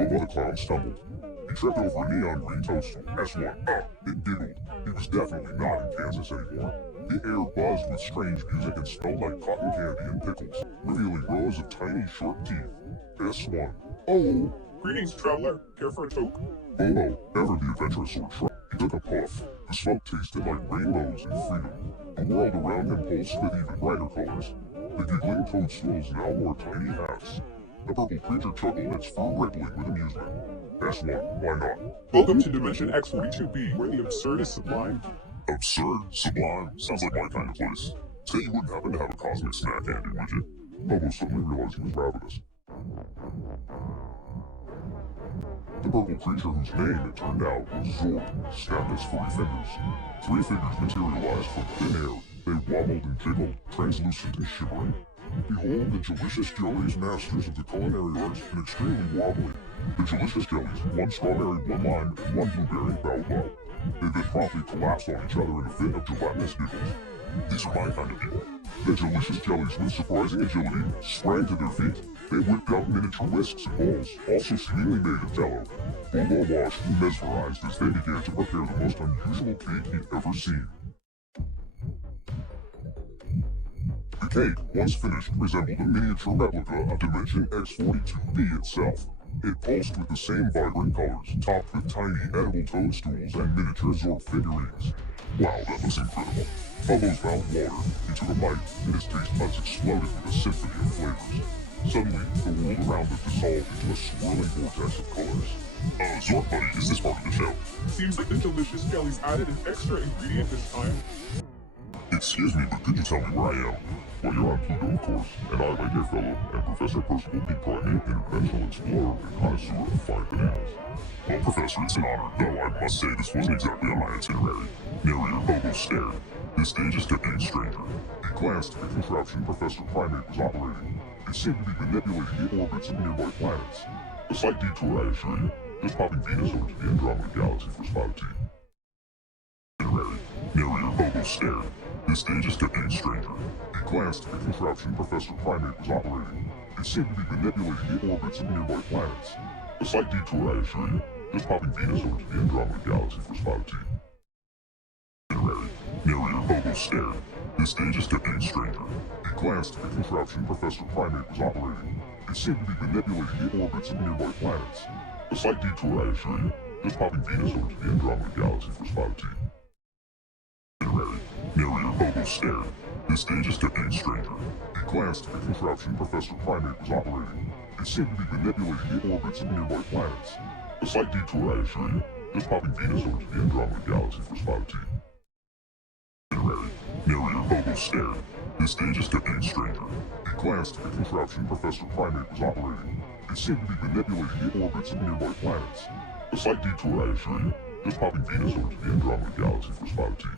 but one of the clowns stumbled. He tripped over a neon green toadstool. S1, it giggled. He was definitely not in Kansas anymore. The air buzzed with strange music and smelled like cotton candy and pickles, revealing rows of tiny short teeth. S1, oh! Greetings, traveler. Care for a toke? Bobo, ever the adventurous sort, shrugged. He took a puff. The smoke tasted like rainbows and freedom. The world around him pulsed with even brighter colors. The giggling toadstools now wore tiny hats. The purple creature chuckled, its fur rippling with amusement. S1, why not? Welcome to Dimension X42B, where the absurd is sublime. Absurd? Sublime? Sounds like my kind of place. Say you wouldn't happen to have a cosmic snack handy, would you? Bobo suddenly realized he was ravenous. The purple creature, whose name, it turned out, was Zork, snapped its furry fingers. 3 figures materialized from thin air. They wobbled and jiggled, translucent and shivering. Behold, the delicious jellies, masters of the culinary arts, and extremely wobbly. The delicious jellies, 1 strawberry, 1 lime, and 1 blueberry, bowed low. They then promptly collapsed on each other in a fit of gelatinous giggles. These are my kind of people. The delicious jellies, with surprising agility, sprang to their feet. They whipped out miniature whisks and balls, also seemingly made of jello. Bobo watched and mesmerized as they began to prepare the most unusual cake he'd ever seen. The cake, once finished, resembled a miniature replica of Dimension X42B itself. It pulsed with the same vibrant colors, topped with tiny edible toadstools and miniature Zork figurines. Wow, that looks incredible. Bobo's mouth watered. He took a bite, and his taste buds exploded with a symphony of flavors. Suddenly, the world around them dissolved into a swirling vortex of colors. Zork buddy, is this part of the show? Seems like the delicious jellies added an extra ingredient this time. Excuse me, but could you tell me where I am? Well, you're on Pluto, of course, and I, my dear fellow, am Professor Percival P. Primate, interdimensional explorer and connoisseur of fine bananas. Well, Professor, it's an honor, though I must say this wasn't exactly on my itinerary. Narrator Bobo stared. His stage is kept getting stranger. He glanced at the contraption Professor Primate was operating. It seemed to be manipulating the orbits of nearby planets. A slight detour, I assure you. Just popping Venus over to the Andromeda Galaxy for spot tea. Narrator Bobo stared. His stage is kept getting stranger. He glanced at the contraption Professor Primate was operating. It seemed to be manipulating the orbits of nearby planets. A slight detour, I assure you. Just popping Venus over to the Andromeda Galaxy for spot tea. Narrator Bobo stared. His stage is kept getting stranger. He glanced at the contraption Professor Primate was operating. It seemed to be manipulating the orbits of nearby planets. A slight detour, I assure you. Just popping Venus over to the Andromeda Galaxy for spot tea. Narrator Bobo stared. His stage is kept getting stranger. He glanced at the contraption Professor Primate was operating. It seemed to be manipulating the orbits of nearby planets. A slight detour, I assure you. Just popping Venus over to the Andromeda Galaxy for spot tea. Narrator Bobo stared. His stage is kept getting stranger. He glanced at the contraption Professor Primate was operating. It seemed to be manipulating the orbits of nearby planets. A slight detour, I assure you. Just popping Venus over to the Andromeda Galaxy for spot tea.